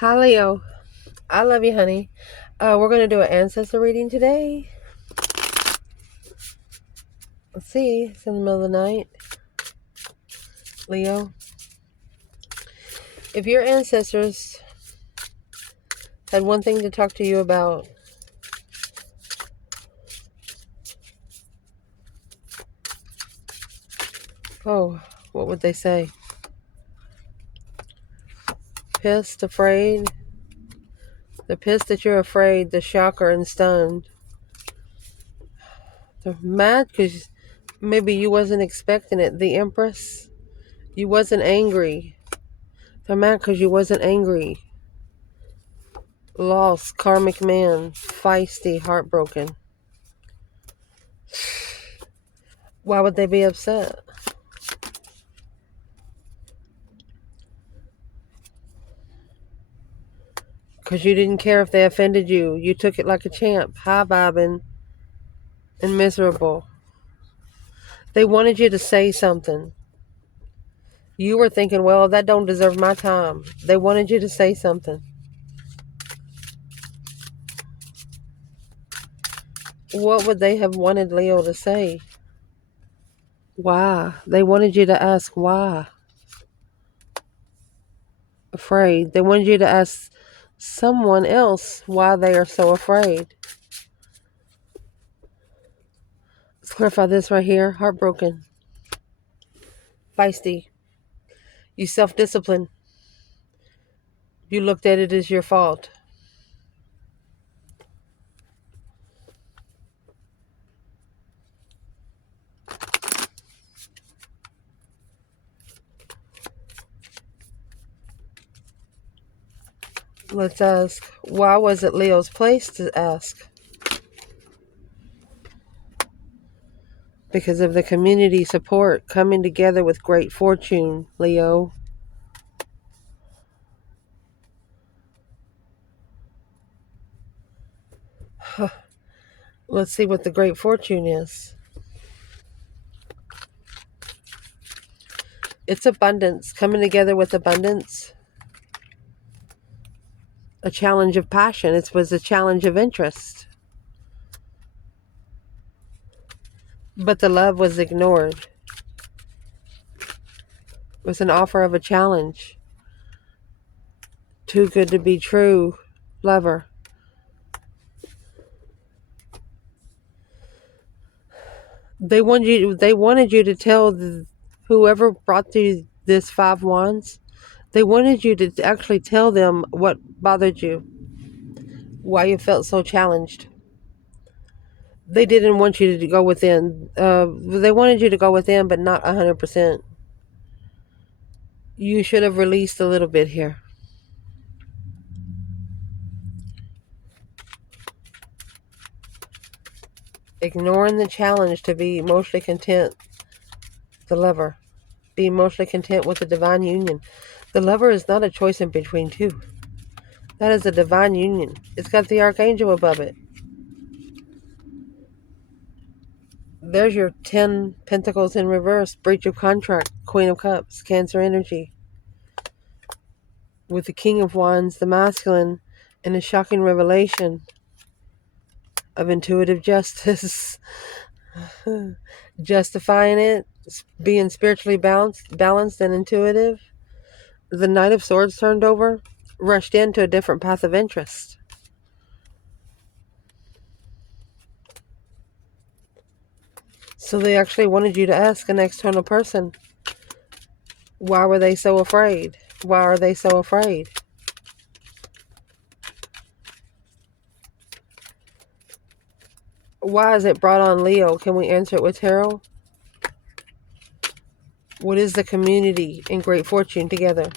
Hi, Leo. I love you, honey. We're going to do an ancestor reading today. Let's see. It's in the middle of the night. Leo. If your ancestors had one thing to talk to you about, what would they say? Pissed, afraid? They're pissed that you're afraid, the shocker and stunned. They're mad because maybe you wasn't expecting it. The Empress, you wasn't angry. They're mad because you wasn't angry. Lost, karmic man, feisty, heartbroken. Why would they be upset? Because you didn't care if they offended you. You took it like a champ, high-vibing and miserable. They wanted you to say something. You were thinking, well, that don't deserve my time. They wanted you to say something. What would they have wanted Leo to say? Why? They wanted you to ask why. Afraid. They wanted you to ask someone else why they are so afraid. Let's clarify this right here. Heartbroken. Feisty. You self-discipline. You looked at it as your fault. Let's ask, why was it Leo's place to ask? Because of the community support coming together with great fortune, Leo. Let's see what the great fortune is. It's abundance, coming together with abundance. A challenge of passion. It was a challenge of interest. But the love was ignored. It was an offer of a challenge. Too good to be true, lover. They wanted you to tell whoever brought you this 5 wands. They wanted you to actually tell them what bothered you, why you felt so challenged. They didn't want you to go within. They wanted you to go within, but not 100%. You should have released a little bit here. Ignoring the challenge to be emotionally content. The lover. Be emotionally content with the divine union. The lover is not a choice in between two. That is a divine union. It's got the archangel above it. There's your 10 pentacles in reverse. Breach of contract. Queen of cups. Cancer energy. With the king of wands, the masculine, and a shocking revelation of intuitive justice. Justifying it. Being spiritually balanced and intuitive. The Knight of Swords turned over. Rushed into a different path of interest. So they actually wanted you to ask an external person, why were they so afraid? Why are they so afraid? Why is it brought on Leo? Can we answer it with tarot? What is the community in great fortune together?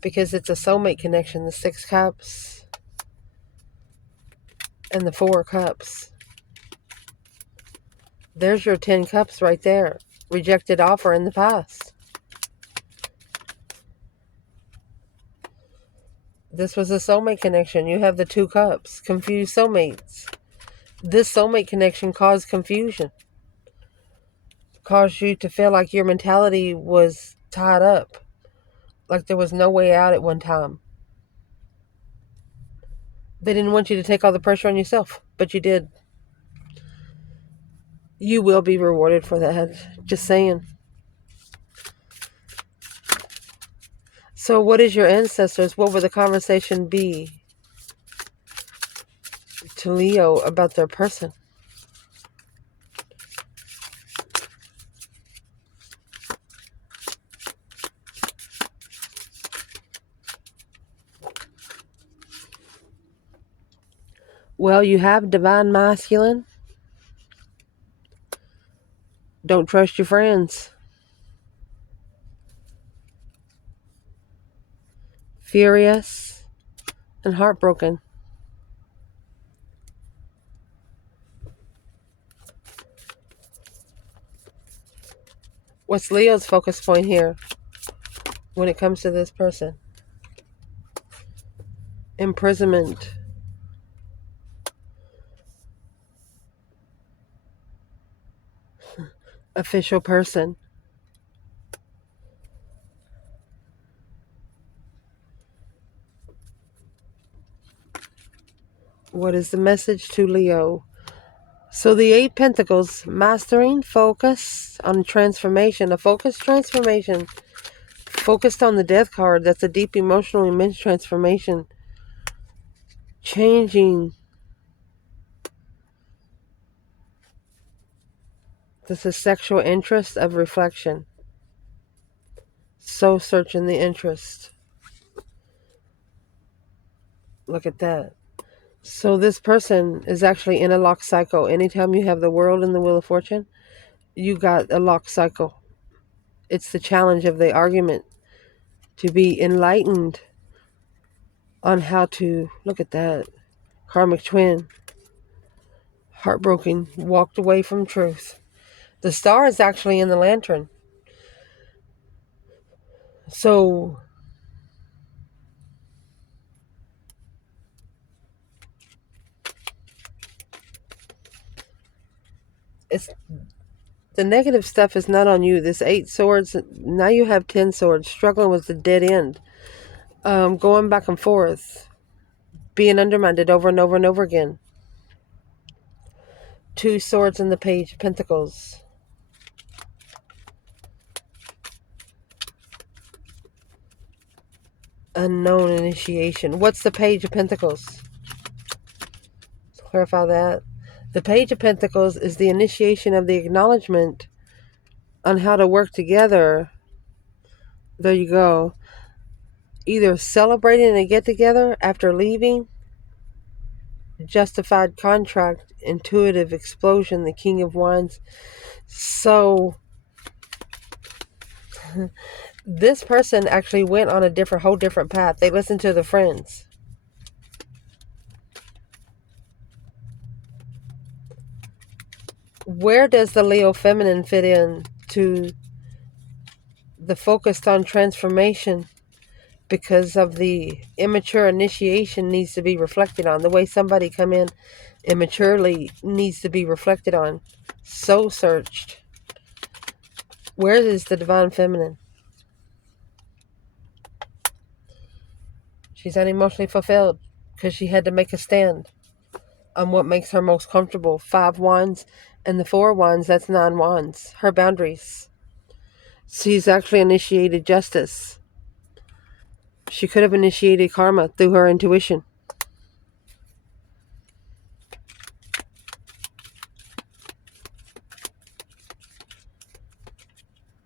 Because it's a soulmate connection, the 6 cups and the 4 cups. There's your 10 cups right there. Rejected offer in the past. This was a soulmate connection. You have the 2 cups. Confused soulmates. This soulmate connection caused confusion. caused you to feel like your mentality was tied up, like there was no way out at one time. They didn't want you to take all the pressure on yourself, but you did. You will be rewarded for that. Just saying. So what is your ancestors? What would the conversation be to Leo about their person? Well, you have divine masculine. Don't trust your friends. Furious and heartbroken. What's Leo's focus point here when it comes to this person? Imprisonment. Official person. What is the message to Leo? So the 8 Pentacles, mastering, focus on transformation, a focused transformation. Focused on the Death card, that's a deep emotional immense transformation. Changing. This is sexual interest of reflection. Soul searching the interest. Look at that. So this person is actually in a lock cycle. Anytime you have the World and the Wheel of Fortune, you got a lock cycle. It's the challenge of the argument to be enlightened on how to, look at that, karmic twin, heartbroken, walked away from truth. The star is actually in the lantern. So it's the negative stuff is not on you. This 8 swords, now you have 10 swords, struggling with the dead end, going back and forth, being undermined over and over and over again. 2 swords in the Page of Pentacles. Unknown initiation. What's the Page of Pentacles? Let's clarify that. The Page of Pentacles is the initiation of the acknowledgement on how to work together. There you go. Either celebrating a get-together after leaving, justified contract, intuitive explosion, the King of Wands. So this person actually went on a whole different path. They listened to the friends. Where does the Leo feminine fit in to the focused on transformation? Because of the immature initiation needs to be reflected on. The way somebody come in immaturely needs to be reflected on. Soul searched. Where is the divine feminine? She's unemotionally fulfilled because she had to make a stand on what makes her most comfortable. 5 wands and the 4 wands, that's 9 wands. Her boundaries. She's actually initiated justice. She could have initiated karma through her intuition.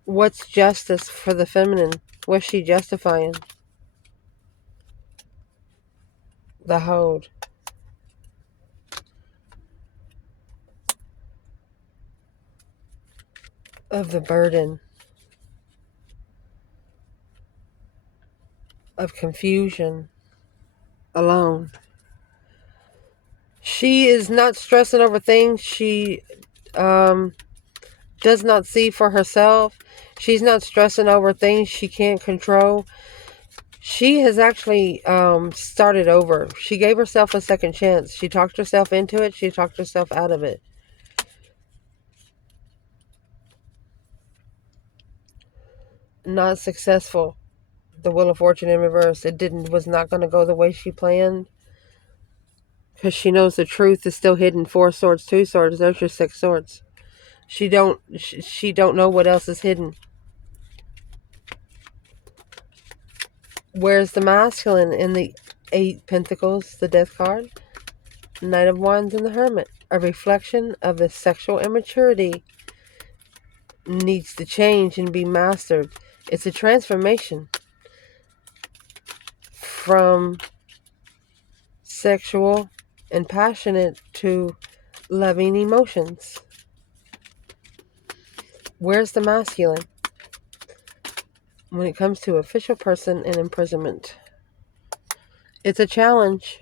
What's justice for the feminine? What's she justifying? The hold. Of the burden. Of confusion. Alone. She is not stressing over things she does not see for herself. She's not stressing over things she can't control. She has actually started over. She gave herself a second chance. She talked herself into it. She talked herself out of it. not successful. The Wheel of Fortune in reverse. Was not going to go the way she planned. Because she knows the truth is still hidden. 4 swords, 2 swords. There's your 6 swords. She don't know what else is hidden. Where's the masculine in the 8 Pentacles, the Death card? Knight of Wands and the Hermit. A reflection of the sexual immaturity needs to change and be mastered. It's a transformation from sexual and passionate to loving emotions. Where's the masculine when it comes to official person and imprisonment? It's a challenge.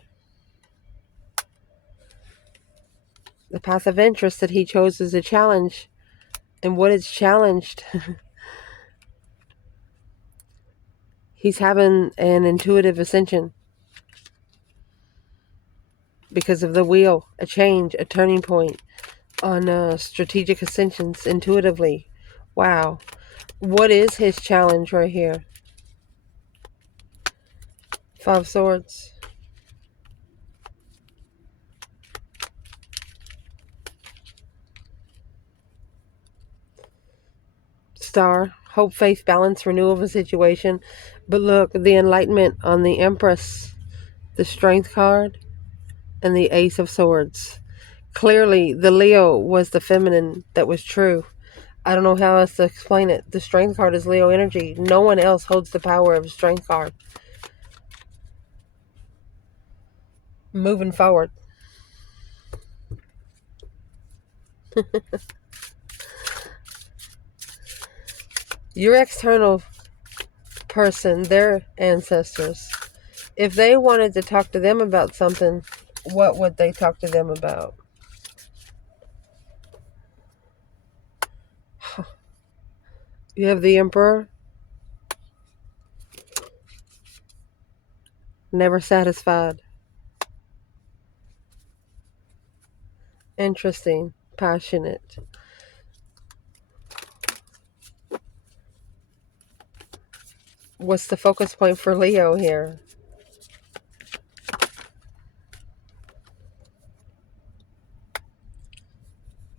The path of interest that he chose is a challenge. And what it's challenged, he's having an intuitive ascension. Because of the wheel, a change, a turning point on strategic ascensions intuitively. Wow. What is his challenge right here? 5 swords. Star. Hope, faith, balance, renewal of a situation. But look, the enlightenment on the Empress, the Strength card, and the Ace of Swords. Clearly, the Leo was the feminine that was true. I don't know how else to explain it. The Strength card is Leo energy. No one else holds the power of a Strength card. Moving forward. Your external person, their ancestors, if they wanted to talk to them about something, what would they talk to them about? You have the Emperor. Never satisfied. Interesting. Passionate. What's the focus point for Leo here?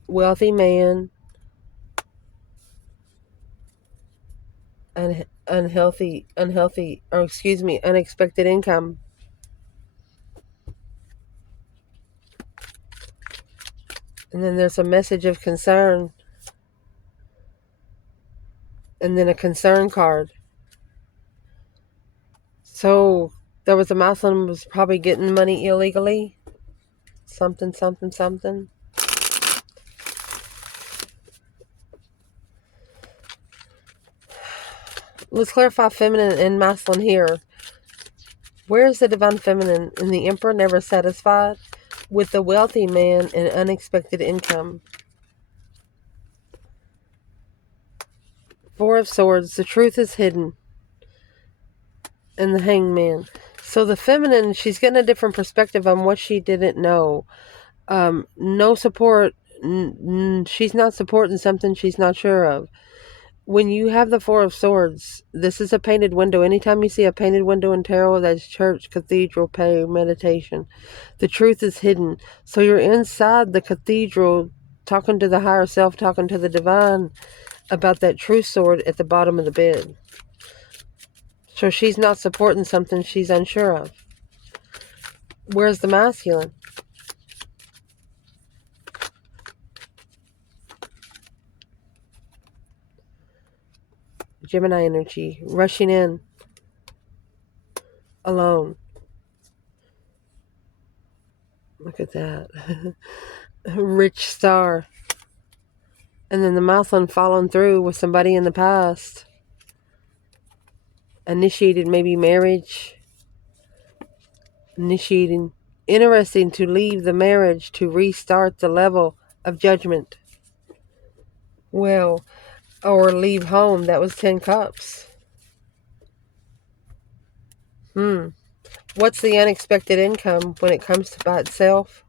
Wealthy man. Unexpected income. And then there's a message of concern. And then a concern card. So there was a Muslim was probably getting money illegally. Something. Let's clarify feminine and masculine here. Where is the divine feminine in the Emperor never satisfied? With the wealthy man and unexpected income. 4 of Swords. The truth is hidden. And the Hangman. So the feminine, she's getting a different perspective on what she didn't know. No support. She's not supporting something she's not sure of. When you have the 4 of Swords, this is a painted window. Anytime you see a painted window in tarot, that's church, cathedral, prayer, meditation. The truth is hidden. So you're inside the cathedral, talking to the higher self, talking to the divine about that true sword at the bottom of the bed. So she's not supporting something she's unsure of. Where's the masculine? Gemini energy, rushing in, alone. Look at that. Rich star. And then the masculine following through with somebody in the past. Initiated maybe marriage. Initiating. Interesting to leave the marriage to restart the level of judgment. Well, or leave home. That was 10 cups. What's the unexpected income when it comes to by itself?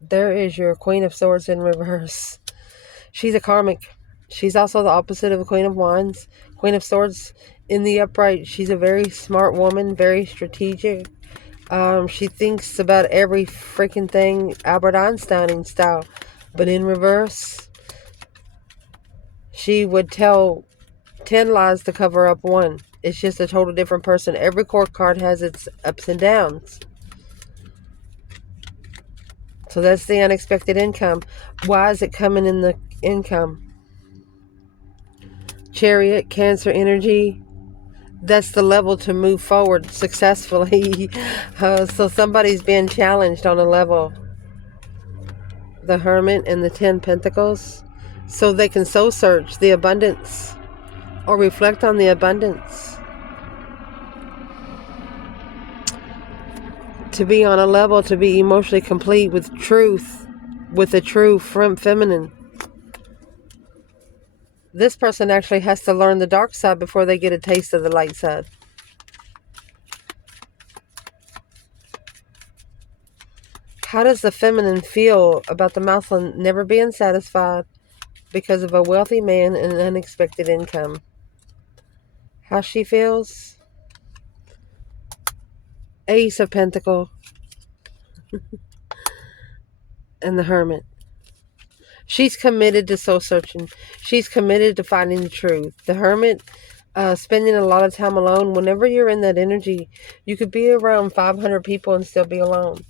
There is your Queen of Swords in reverse. She's a karmic. She's also the opposite of a Queen of Wands. Queen of Swords in the upright. She's a very smart woman, very strategic. She thinks about every freaking thing Albert Einstein style. But in reverse, she would tell 10 lies to cover up one. It's just a total different person. Every court card has its ups and downs. So that's the unexpected income. Why is it coming in the income? Chariot, Cancer energy. That's the level to move forward successfully. So somebody's being challenged on a level. The Hermit and the 10 Pentacles. So they can soul search the abundance or reflect on the abundance. To be on a level, to be emotionally complete with truth, with a true feminine. This person actually has to learn the dark side before they get a taste of the light side. How does the feminine feel about the masculine never being satisfied because of a wealthy man and an unexpected income? How she feels? Ace of Pentacles and the Hermit. She's committed to soul searching. She's committed to finding the truth. The Hermit, spending a lot of time alone. Whenever you're in that energy, you could be around 500 people and still be alone.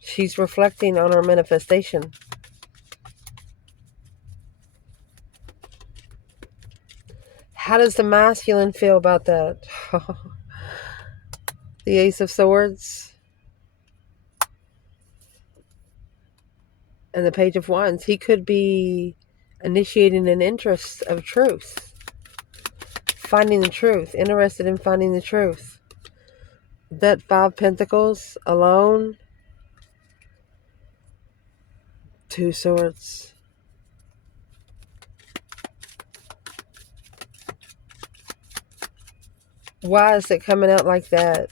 She's reflecting on her manifestation. How does the masculine feel about that? The Ace of Swords and the Page of Wands. He could be initiating an interest of truth. Finding the truth. Interested in finding the truth. That 5 Pentacles alone. 2 Swords. Why is it coming out like that?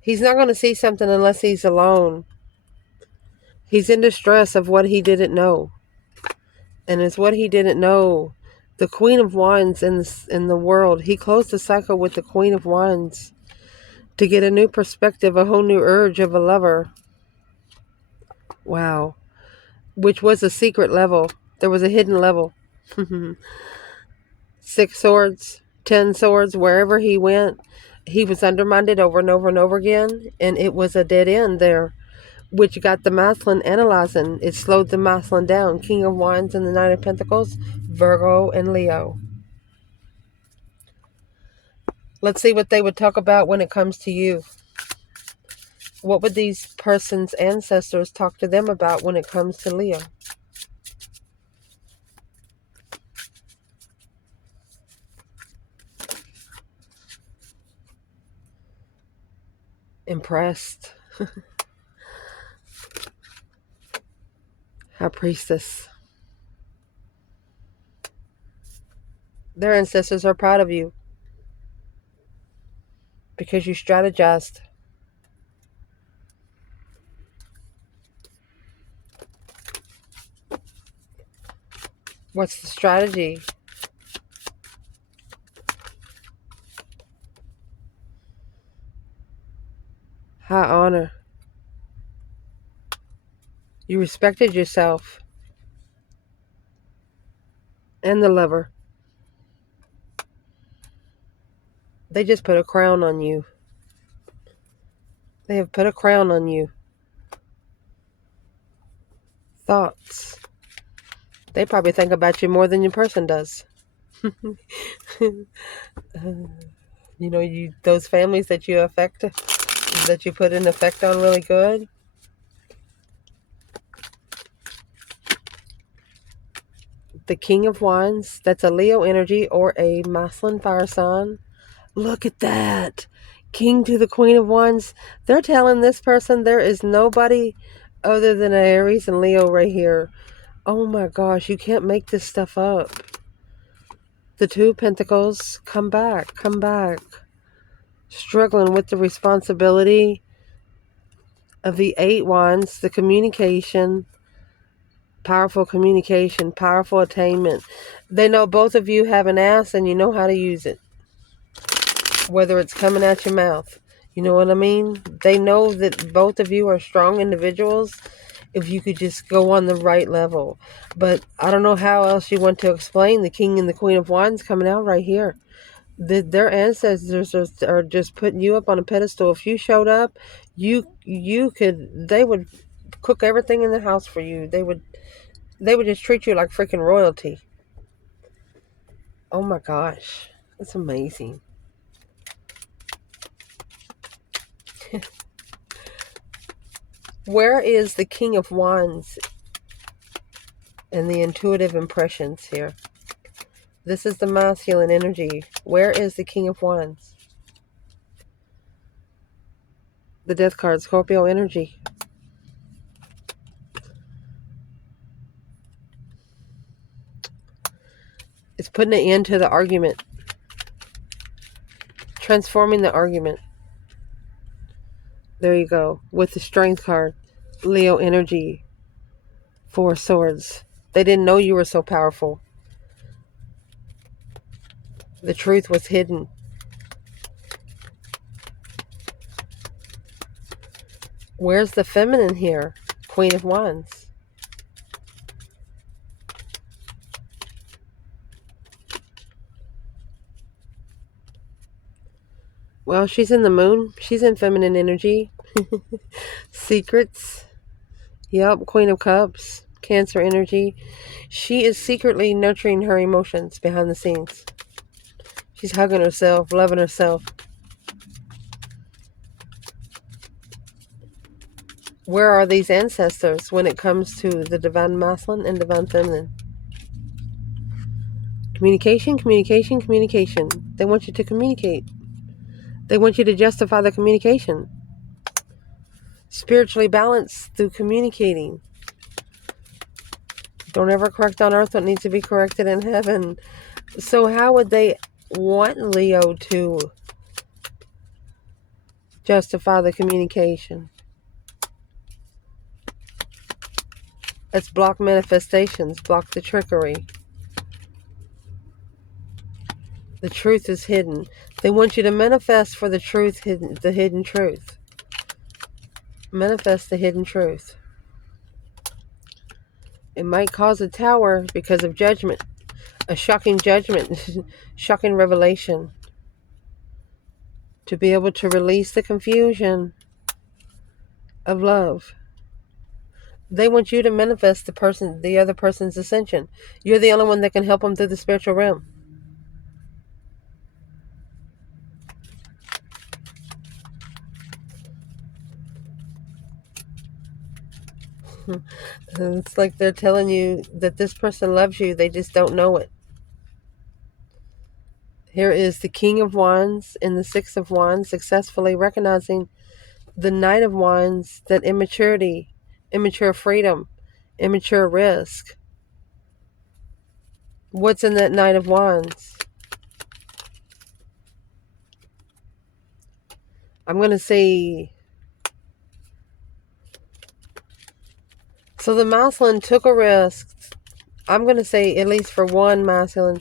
He's not going to see something unless he's alone. He's in distress of what he didn't know. And it's what he didn't know. The Queen of Wands in the world. He closed the cycle with the Queen of Wands to get a new perspective, a whole new urge of a lover. Wow. Which was a secret level. There was a hidden level. 6 Swords, 10 Swords, wherever he went, he was undermined over and over and over again, and it was a dead end there, which got the masculine analyzing. It slowed the masculine down. King of Wands and the Knight of Pentacles, Virgo and Leo. Let's see what they would talk about when it comes to you. What would these person's ancestors talk to them about when it comes to Leo? Impressed. High Priestess. Their ancestors are proud of you because you strategized. What's the strategy? High honor. You respected yourself and the lover. They just put a crown on you. They have put a crown on you. Thoughts. They probably think about you more than your person does. You know, those families that you affect, that you put an effect on really good. The King of Wands, that's a Leo energy or a masculine fire sign. Look at that. King to the Queen of Wands. They're telling this person there is nobody other than Aries and Leo right here. Oh my gosh, you can't make this stuff up. The 2 Pentacles, come back, come back. Struggling with the responsibility of the 8 Wands, the communication. Powerful communication, powerful attainment. They know both of you have an ass and you know how to use it. Whether it's coming out your mouth. You know what I mean? They know that both of you are strong individuals if you could just go on the right level. But I don't know how else you want to explain the King and the Queen of Wands coming out right here. Their ancestors are just putting you up on a pedestal. If you showed up, they would cook everything in the house for you. They would just treat you like freaking royalty. Oh my gosh. That's amazing. Where is the King of Wands and the intuitive impressions here? This is the masculine energy. Where is the King of Wands? The Death card, Scorpio energy. It's putting an end to the argument. Transforming the argument. There you go. With the Strength card, Leo energy. 4 swords. They didn't know you were so powerful. The truth was hidden. Where's the feminine here? Queen of Wands. Well, she's in the moon. She's in feminine energy. Secrets. Yep, Queen of Cups. Cancer energy. She is secretly nurturing her emotions behind the scenes. She's hugging herself, loving herself. Where are these ancestors when it comes to the divine masculine and divine feminine? Communication, communication, communication. They want you to communicate. They want you to justify the communication. Spiritually balanced through communicating. Don't ever correct on earth what needs to be corrected in heaven. So how would they want Leo to justify the communication? Let's block manifestations, block the trickery. The truth is hidden. They want you to manifest for the truth, the hidden truth. Manifest the hidden truth. It might cause a tower because of judgment. A shocking judgment. Shocking revelation. To be able to release the confusion of love. They want you to manifest the other person's ascension. You're the only one that can help them through the spiritual realm. It's like they're telling you that this person loves you. They just don't know it. Here is the King of Wands and the Six of Wands successfully recognizing the Knight of Wands, that immaturity, immature freedom, immature risk. What's in that Knight of Wands? I'm going to say... So the masculine took a risk. I'm going to say, at least for one masculine,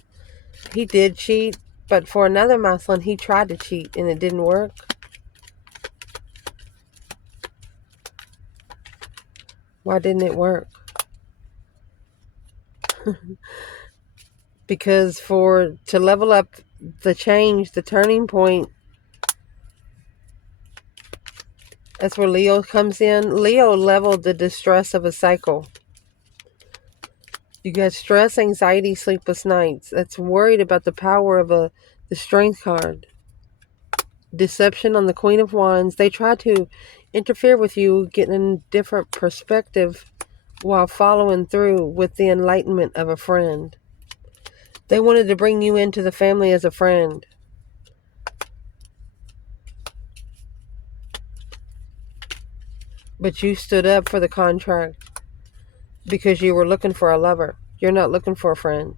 he did cheat. But for another masculine, he tried to cheat and it didn't work. Why didn't it work? Because to level up the change, the turning point, that's where Leo comes in. Leo leveled the distress of a cycle. You got stress, anxiety, sleepless nights. That's worried about the power of the Strength card. Deception on the Queen of Wands. They try to interfere with you, getting a different perspective while following through with the enlightenment of a friend. They wanted to bring you into the family as a friend. But you stood up for the contract because you were looking for a lover. You're not looking for a friend.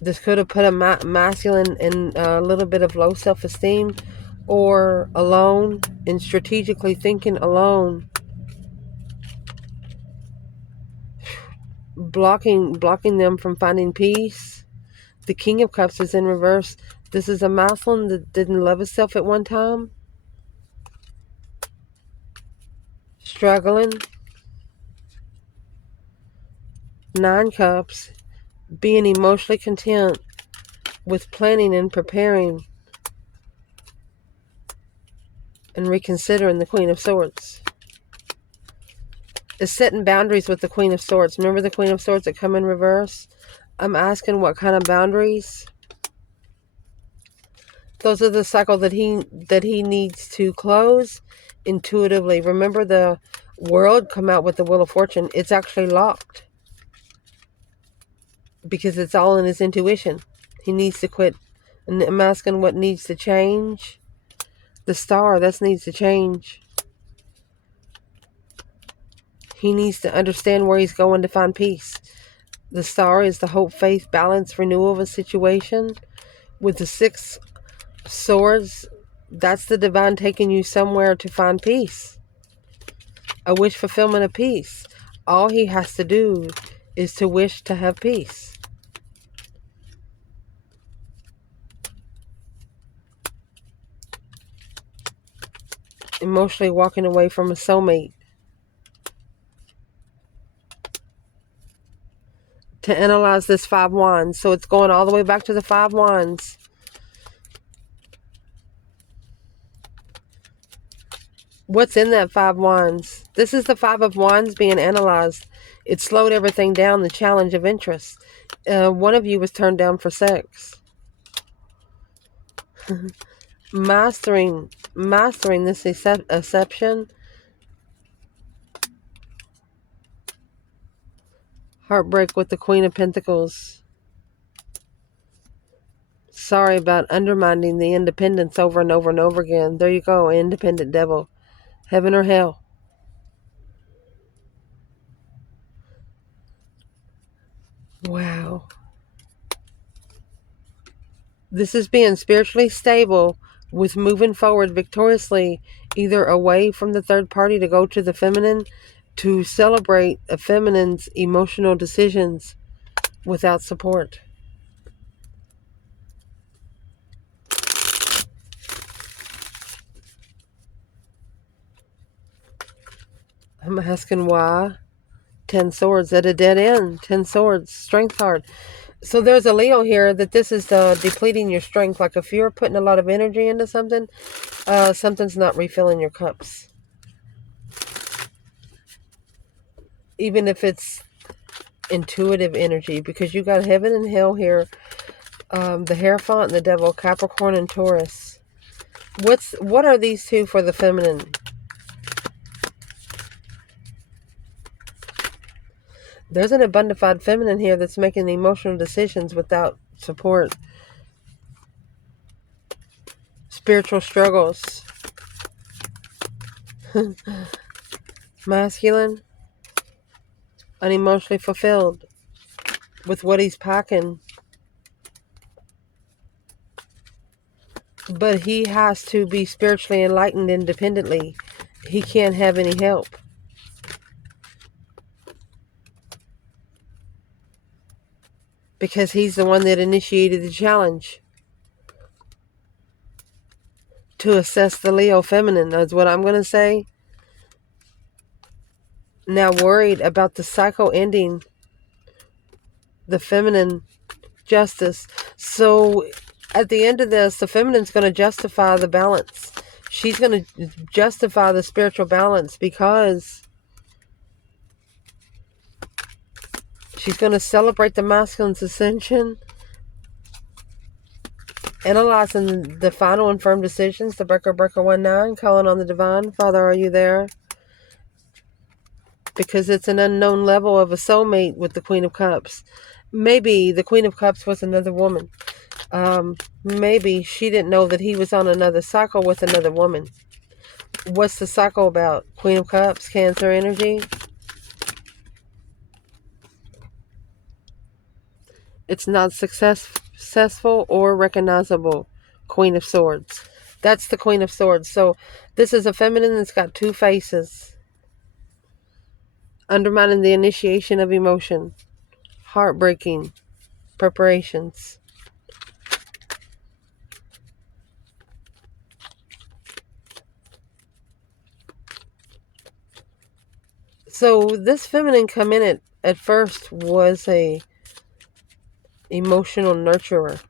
This could have put a masculine in a little bit of low self-esteem, or alone, and strategically thinking alone, blocking them from finding peace. The King of Cups is in reverse. This is a masculine that didn't love himself at one time, struggling. 9 Cups, being emotionally content with planning and preparing and reconsidering. The Queen of Swords is setting boundaries with the Queen of Swords. Remember the Queen of Swords that come in reverse? I'm asking what kind of boundaries. Those are the cycle that he needs to close intuitively. Remember the World come out with the Wheel of Fortune. It's actually locked because it's all in his intuition. He needs to quit. And I'm asking what needs to change. The Star, that needs to change. He needs to understand where he's going to find peace. The Star is the hope, faith, balance, renewal of a situation. With the 6 Swords, that's the divine taking you somewhere to find peace. A wish fulfillment of peace. All he has to do is to wish to have peace. Emotionally walking away from a soulmate. To analyze this 5 Wands. So it's going all the way back to the 5 Wands. What's in that 5 Wands? This is the 5 of Wands being analyzed. It slowed everything down, the challenge of interest. One of you was turned down for sex. Mastering this exception. Heartbreak with the Queen of Pentacles. Sorry about undermining the independence over and over and over again. There you go, independent devil. Heaven or hell. Wow. This is being spiritually stable with moving forward victoriously, either away from the third party to go to the feminine, to celebrate a feminine's emotional decisions without support. I'm asking why. 10 Swords at a dead end. 10 Swords. Strength card. So there's a Leo here that this is depleting your strength. Like if you're putting a lot of energy into something, something's not refilling your cups. Even if it's intuitive energy, because you got heaven and hell here. The Hierophant and the Devil, Capricorn and Taurus. What are these two for the feminine? There's an abundified feminine here that's making emotional decisions without support. Spiritual struggles. Masculine, unemotionally fulfilled with what he's packing. But he has to be spiritually enlightened independently. He can't have any help. Because he's the one that initiated the challenge. To assess the Leo feminine, that's what I'm going to say. Now worried about the cycle ending. The feminine justice. So at the end of this, the feminine's going to justify the balance. She's going to justify the spiritual balance because she's going to celebrate the masculine's ascension, analyzing the final and firm decisions, the breaker 19, calling on the divine. Father, are you there? Because it's an unknown level of a soulmate with the Queen of Cups. Maybe the Queen of Cups was another woman. Maybe she didn't know that he was on another cycle with another woman. What's the cycle about? Queen of Cups, Cancer energy. It's not successful or recognizable. Queen of Swords. That's the Queen of Swords. So this is a feminine that's got two faces. Undermining the initiation of emotion. Heartbreaking preparations. So this feminine come in at first was a emotional nurturer.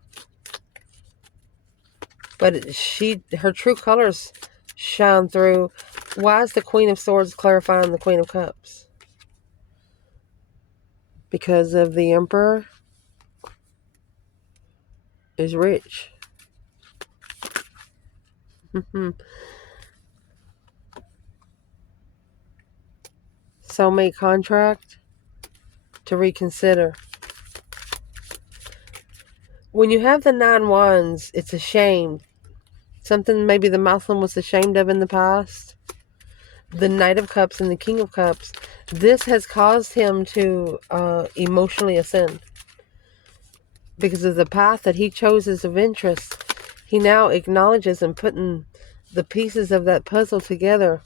But her true colors shine through. Why is the Queen of Swords clarifying the Queen of Cups? Because of the Emperor is rich. Soulmate contract to reconsider. When you have the 9 wands, it's a shame. Something maybe the Muslim was ashamed of in the past. The Knight of Cups and the King of Cups. This has caused him to emotionally ascend. Because of the path that he chose as of interest, he now acknowledges and putting the pieces of that puzzle together.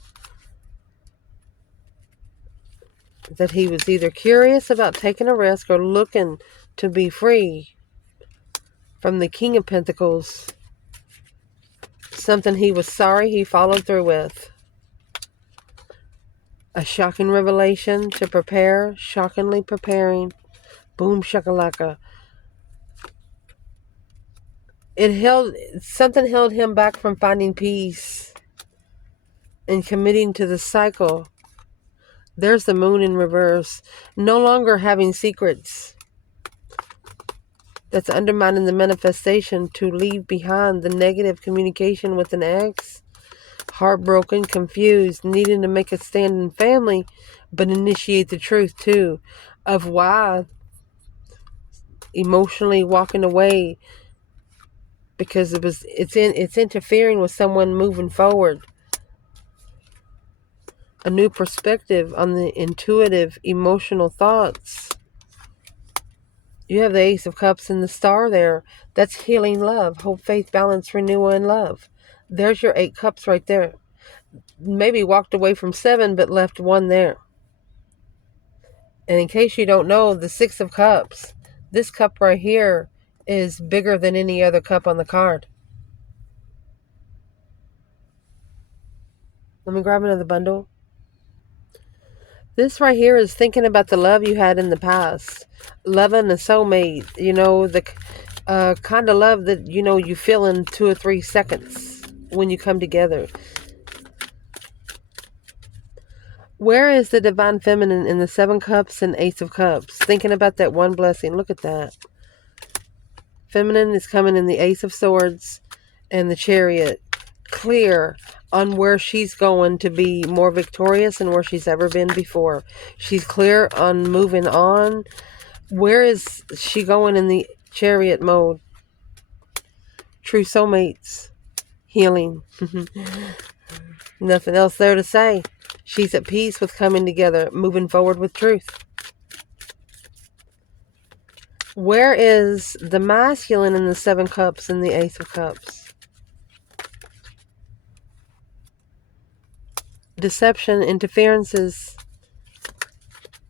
That he was either curious about taking a risk or looking to be free from the King of Pentacles. Something he was sorry he followed through with. A shocking revelation to prepare, shockingly preparing. Boom shakalaka. Something held him back from finding peace and committing to the cycle. There's the moon in reverse. No longer having secrets. That's undermining the manifestation to leave behind the negative communication with an ex. Heartbroken, confused, needing to make a stand in family, but initiate the truth too of why emotionally walking away, because it's interfering with someone moving forward. A new perspective on the intuitive, emotional thoughts. You have the Ace of Cups and the Star there. That's healing love, hope, faith, balance, renewal, and love. There's your 8 cups right there. Maybe walked away from 7, but left 1 there. And in case you don't know, the 6 of Cups, this cup right here is bigger than any other cup on the card. Let me grab another bundle. This right here is thinking about the love you had in the past. Loving a soulmate. You know, the kind of love that, you know, you feel in 2 or 3 seconds when you come together. Where is the Divine Feminine in the 7 Cups and Ace of Cups? Thinking about that one blessing. Look at that. Feminine is coming in the Ace of Swords and the Chariot. Clear on where she's going to be more victorious than where she's ever been before. She's clear on moving on. Where is she going in the Chariot mode? True soulmates. Healing. Nothing else there to say. She's at peace with coming together, moving forward with truth. Where is the masculine in the 7 Cups and the Ace of Cups? Deception, interferences.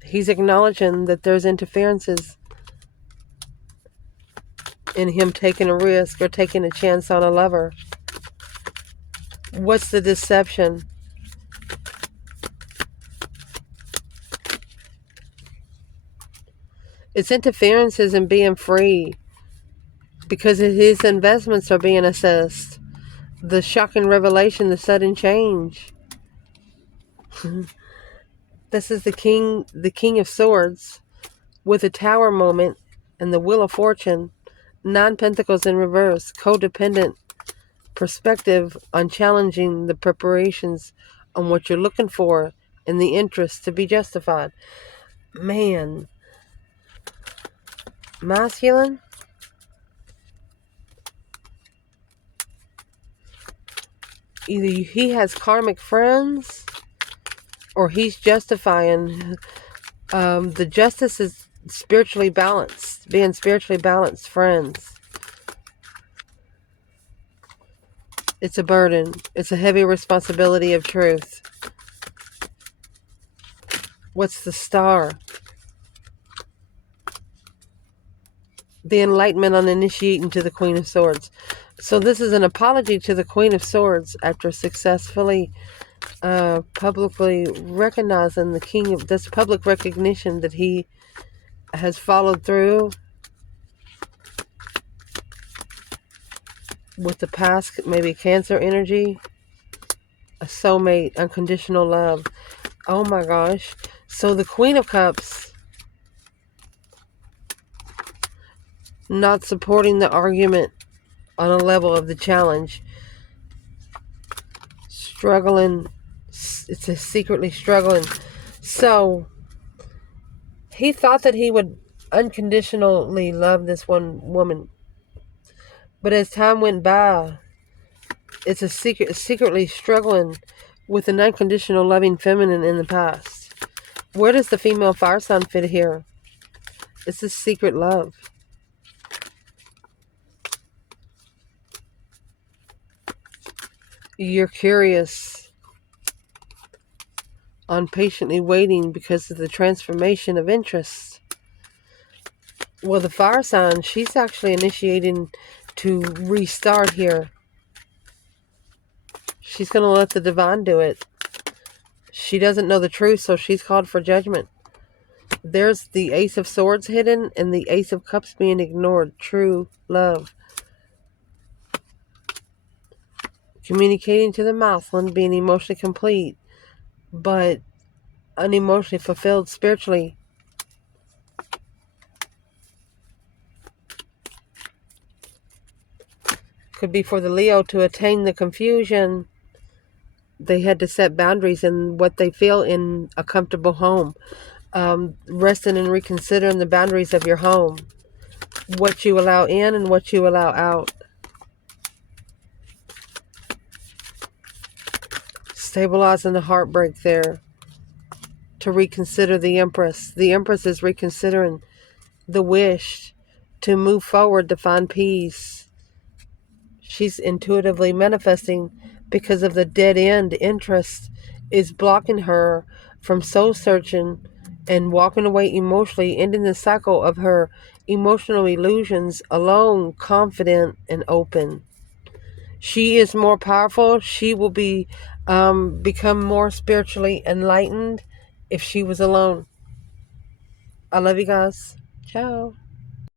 He's acknowledging that there's interferences in him taking a risk or taking a chance on a lover. What's the deception? It's interferences in being free because his investments are being assessed. The shocking revelation, the sudden change. This is the King of Swords with a Tower moment and the Wheel of Fortune. 9 Pentacles in reverse. Codependent perspective on challenging the preparations on what you're looking for in the interest to be justified. Man. Masculine. Either he has karmic friends or he's justifying. The justice is spiritually balanced. Being spiritually balanced friends. It's a burden. It's a heavy responsibility of truth. What's the star? The enlightenment on initiating to the Queen of Swords. So this is an apology to the Queen of Swords after successfully publicly recognizing the King of this public recognition that he has followed through with the past, maybe Cancer energy, a soulmate, unconditional love. Oh my gosh. So the Queen of Cups not supporting the argument on a level of the challenge, struggling. It's a secretly struggling. So he thought that he would unconditionally love this one woman, but as time went by, it's a secretly struggling with an unconditional loving feminine in the past. Where does the female fire sign fit here? It's a secret love. You're curious on patiently waiting because of the transformation of interest. Well, the fire sign, she's actually initiating to restart here. She's going to let the divine do it. She doesn't know the truth, so she's called for judgment. There's the Ace of Swords hidden and the Ace of Cups being ignored. True love. Communicating to the Mouthland, being emotionally complete, but unemotionally fulfilled spiritually. Could be for the Leo to attain the confusion. They had to set boundaries in what they feel in a comfortable home. Resting and reconsidering the boundaries of your home. What you allow in and what you allow out. Stabilizing the heartbreak there. To reconsider the Empress. The Empress is reconsidering the wish to move forward to find peace. She's intuitively manifesting because of the dead end interest is blocking her from soul searching and walking away emotionally, ending the cycle of her emotional illusions alone, confident and open. She is more powerful. She will be become more spiritually enlightened if she was alone. I love you guys. Ciao.